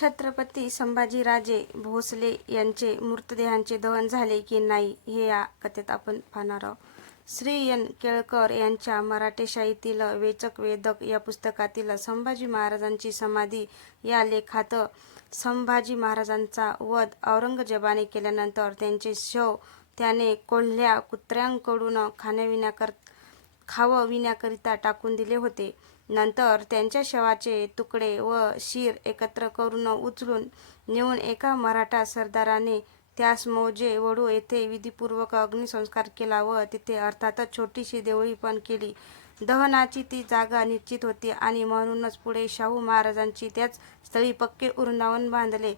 छत्रपती संभाजीराजे भोसले यांचे मृतदेहांचे दहन झाले की नाही हे या कथेत आपण पाहणार आहोत. श्री एन. केळकर यांच्या मराठेशाहीतील वेचक वेदक या पुस्तकातील संभाजी महाराजांची समाधी या लेखात संभाजी महाराजांचा वध औरंगजेबाने केल्यानंतर त्यांचे शव त्याने कोल्ह्या कुत्र्यांकडून खाण्याविण्याकर खावं विण्याकरिता टाकून दिले होते. नंतर त्यांच्या शवाचे तुकडे व शीर एकत्र करून उचलून नेऊन एका मराठा सरदाराने त्यास मौजे वडू येथे विधीपूर्वक अग्निसंस्कार केला व तिथे अर्थातच छोटीशी देवळी पण केली. दहनाची ती जागा निश्चित होती आणि म्हणूनच पुढे शाहू महाराजांची त्याच स्थळी पक्के वृंदावन बांधले.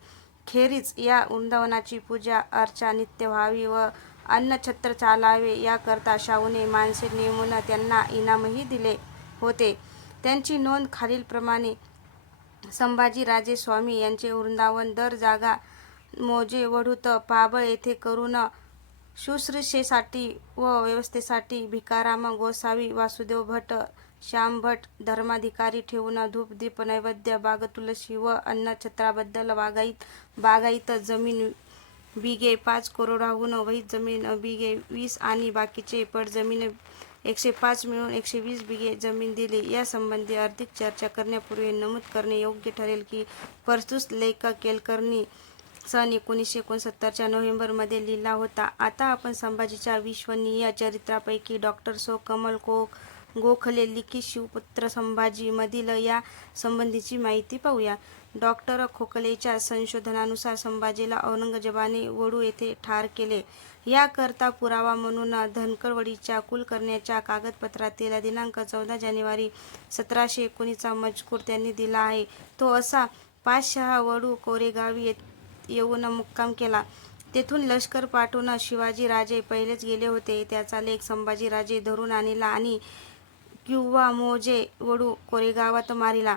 खेरीज या वृंदावनाची पूजा अर्चा नित्य व्हावी व अन्नछत्र चालावे याकरता शाहूने माणसे नेमून त्यांना इनामही दिले होते. त्यांची नोंद खालीलप्रमाणे. संभाजीराजे स्वामी यांचे वृंदावन दर जागा मोजे वढूत पाबळ येथे करून शुश्रूषेसाठी व व्यवस्थेसाठी भिकाराम गोसावी वासुदेव भट श्याम भट धर्माधिकारी ठेवून धूप दीप नैवेद्य बाग तुलसी व अन्नछत्राबद्दल बागाईत बागाईत जमीन बिगे पाच करोडाहून वहीत जमीन बिगे वीस आणि बाकीचे पट जमीन एकशे पाच मिळून एकशे वीस बिघे जमीन दिली. यासंबंधी आर्थिक चर्चा करण्यापूर्वी नमूद करणे योग्य ठरेल की प्रस्तुत लेखा केलकरनी सन एकोणीसशे एकोणसत्तरच्या नोव्हेंबरमध्ये लिहिला होता. आता आपण संभाजीच्या विश्वनीय चरित्रापैकी डॉक्टर सो कमल कोक गोखले लिखित शिवपुत्र संभाजीमधील या संबंधीची माहिती पाहूया. डॉक्टर खोकलेच्या संशोधनानुसार संभाजीला औरंगजेबाने वडू येथे ठार केले. याकरता पुरावा म्हणून धनकरवडीच्या कुलकर्ण्याच्या कागदपत्रातील दिनांक चौदा जानेवारी सतराशे एकोणीसचा मजकूर त्यांनी दिला आहे. तो असा पाचशहा वडू कोरेगावी येत येऊन मुक्काम केला. तेथून लष्कर पाठवून शिवाजी राजे पहिलेच गेले होते. त्याचा लेख संभाजी राजे धरून आणला आणि किंवा मोजे वडू कोरेगावात मारिला.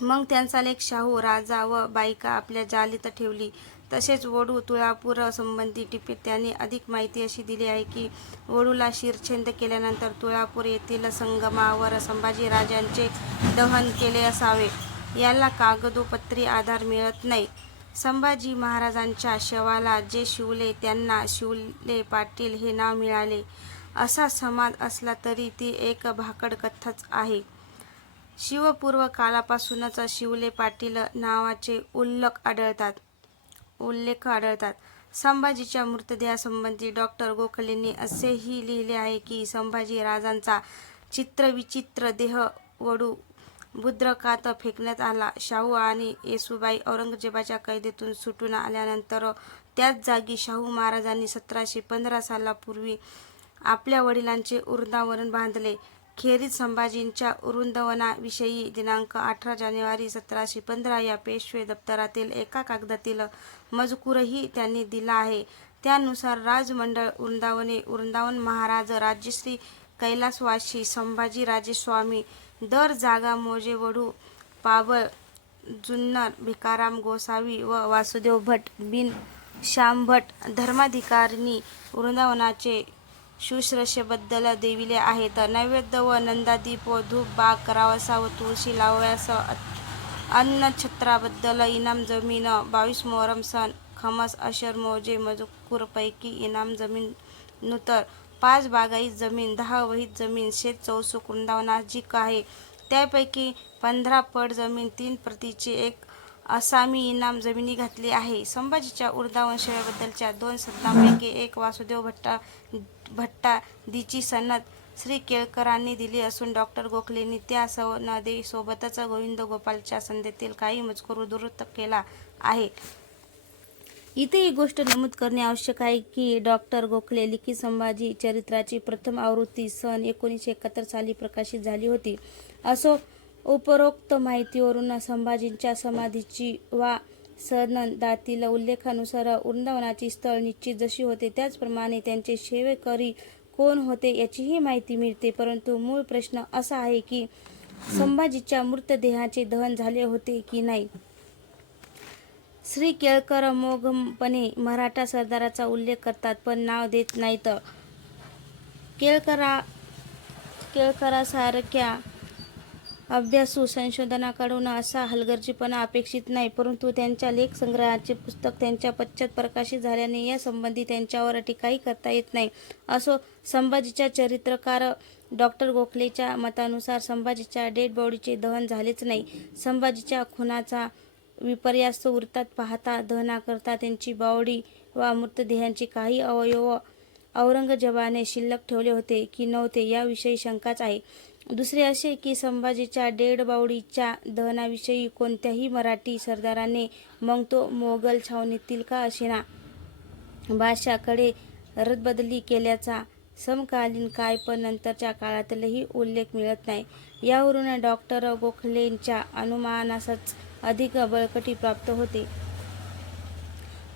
मग त्यांचा लेख शाहू राजा व बायका आपल्या जालीत ठेवली. तसेच वडू तुळापूर संबंधी टिपीत त्यांनी अधिक माहिती अशी दिली आहे की वडूला शिरछेद केल्यानंतर तुळापूर येथील संगमावर संभाजी राजांचे दहन केले असावे. याला कागदोपत्री आधार मिळत नाही. संभाजी महाराजांच्या शवाला जे शिवले त्यांना शिवले पाटील हे नाव मिळाले. असा समाज असला तरी ती एक भाकड कथाच आहे. शिवपूर्व काळापासूनच शिवले पाटील नावाचे उल्लख आढळतात. उल्लेख आढळतात. संभाजीच्या मृतदेहासंबंधी डॉक्टर गोखलेंनी असेही लिहिले आहे की संभाजी राजांचा चित्रविचित्र देह वडू बुद्रकात फेकण्यात आला. शाहू आणि येसुबाई औरंगजेबाच्या कैदेतून सुटून आल्यानंतर त्याच जागी शाहू महाराजांनी सतराशे पंधरा सालापूर्वी आपल्या वडिलांचे उर्दावरण बांधले. खेरीज संभाजींच्या वृंदावनाविषयी दिनांक अठरा जानेवारी सतराशे पंधरा या पेशवे दप्तरातील एका कागदातील मजकूरही त्यांनी दिला आहे. त्यानुसार राजमंडळ वृंदावने वृंदावन महाराज राज्यश्री कैलासवासी संभाजी राजेस्वामी दर जागा मोजे वडू पाबळ जुन्नर भिकाराम गोसावी व वासुदेव भट बिन श्याम भट धर्माधिकारिणी वृंदावनाचे शुश्रषेबद्दल देविले आहेत नैवेद्य व नंदादीप व धूप बाग करावासा व तुळशी लावयास अन्न छत्राबद्दल इनाम जमीन बावीस मोहरम सण खमस अशर मोजे मजकूरपैकी इनाम जमीन नुतर पाच बागाईत जमीन दहा वहीत जमीन शेत चौसुक वृंदावनाजिक आहे त्यापैकी पंधरा पड जमीन तीन प्रतीचे एक असामी इनाम जमिनी घातली आहे. संभाजीच्या वृंदावन शेवेबद्दलच्या दोन सत्तांपैकी एक वासुदेव भट्टा भट्टा दिची सनद श्री केळकरांनी दिली असून डॉक्टर गोखलेंनी त्या सनदेसोबतच गोविंद गोपालच्या संधेतील काही मजकूर दुरुस्त केला आहे. इथे ही गोष्ट नमूद करणे आवश्यक आहे की डॉक्टर गोखले लिखित संभाजी चरित्राची प्रथम आवृत्ती सन एकोणीसशे एकाहत्तर साली प्रकाशित झाली होती. असो उपरोक्त माहितीवरून संभाजींच्या समाधीची वा सनंदातील उल्लेखानुसार वृंदावनाची स्थळ निश्चित जशी होते त्याचप्रमाणे त्यांचे सेवेकरी कोण होते याचीही माहिती मिळते. परंतु मूळ प्रश्न असा आहे की संभाजीच्या मृतदेहाचे दहन झाले होते की नाही? श्री केळकर मोघमपणे मराठा सरदाराचा उल्लेख करतात पण नाव देत नाहीत. केळकरा केळकरासारख्या अभ्यासू संशोधनाकडून असा हलगर्जीपणा अपेक्षित नाही परंतु त्यांच्या लेख संग्रहाचे पुस्तक त्यांच्या पश्चात प्रकाशित झाल्याने यासंबंधी त्यांच्यावर टीकाही करता येत नाही. असो संभाजीच्या चरित्रकार डॉक्टर गोखलेच्या मतानुसार संभाजीच्या डेड बॉडीचे दहन झालेच नाही. संभाजीच्या खुनाचा विपर्यास्त वृत्तात पाहता दहनाकरता त्यांची बावडी वा मृतदेहांची काही अवयव औरंगजेबाने शिल्लक ठेवले होते की नव्हते याविषयी शंकाच आहे. दुसरे असे की संभाजीच्या डेड बावडीच्या दहनाविषयी कोणत्याही मराठी सरदाराने मग तो मोगल छावणीतील का असेना? बादशाकडे रदबदली केल्याचा समकालीन काय पण नंतरच्या काळातलही उल्लेख मिळत नाही. यावरून डॉक्टर गोखलेंच्या अनुमानासच अधिक बळकटी प्राप्त होते.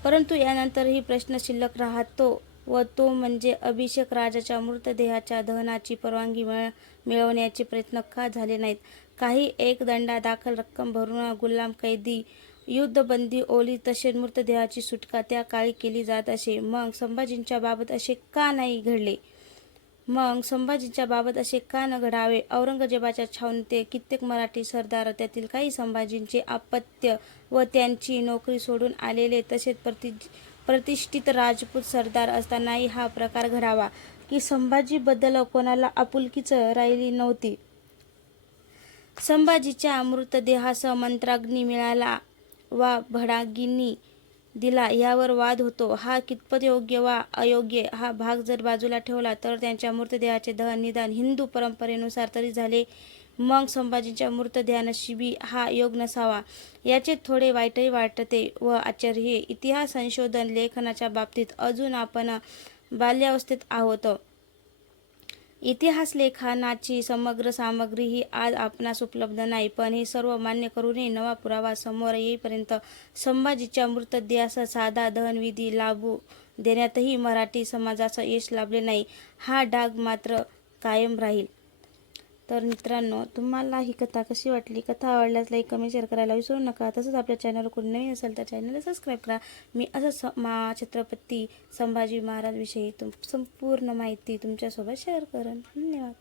परंतु यानंतरही प्रश्न शिल्लक राहतो व तो म्हणजे अभिषेक राजाच्या मृतदेहाच्या दहनाची परवानगी मिळ मिळवण्याचे प्रयत्न का झाले नाहीत? काही एक दंडा दाखल रक्कम भरून गुलाम कैदी युद्धबंदी ओली तसेच मृतदेहाची सुटका त्या काळी केली जात असे. मग संभाजींच्या बाबत असे का नाही घडले? मग संभाजींच्या बाबत असे का न घडावे? औरंगजेबाच्या छावणीत कित्येक मराठी सरदार त्यातील काही संभाजींचे अपत्य व त्यांची नोकरी सोडून आलेले तसेच प्रति प्रतिष्ठित राजपूत सरदार असतानाही हा प्रकार घडावा की संभाजीबद्दल कोणाला आपुलकीच राहिली नव्हती. संभाजीच्या मृतदेहास मंत्राग्नी मिळाला वा भडागिनी दिला यावर वाद होतो. हा कितपत योग्य वा अयोग्य हा भाग जर बाजूला ठेवला तर त्यांच्या मृतदेहाचे दहन निदान हिंदू परंपरेनुसार तरी झाले मग संभाजीच्या मृतदेहानशिबी हा योग नसावा. याचे थोडे वाईटही वाटते व आश्चर्य इतिहास संशोधन लेखनाच्या बाबतीत अजून आपण बाल्यावस्थेत आहोत. इतिहास लेखनाची समग्र सामग्री ही आज आपणास उपलब्ध नाही पण हे सर्व मान्य करूनही नवा पुरावा समोर येईपर्यंत संभाजीच्या मृतदेहाचा साधा दहनविधी लाभू देण्यातही मराठी समाजाचं यश लाभले नाही. हा डाग मात्र कायम राहील. तर मित्रांनो तुम्हाला ही कथा कशी वाटली? कथा आवडल्यास लाईक कमेंट शेअर करायला विसरू नका. तसंच आपल्या चॅनलवर कोणी नवीन असेल तर चॅनलला सबस्क्राईब करा. मी असं स मा छत्रपती संभाजी महाराजविषयी तुम संपूर्ण माहिती तुमच्यासोबत शेअर करेन. धन्यवाद.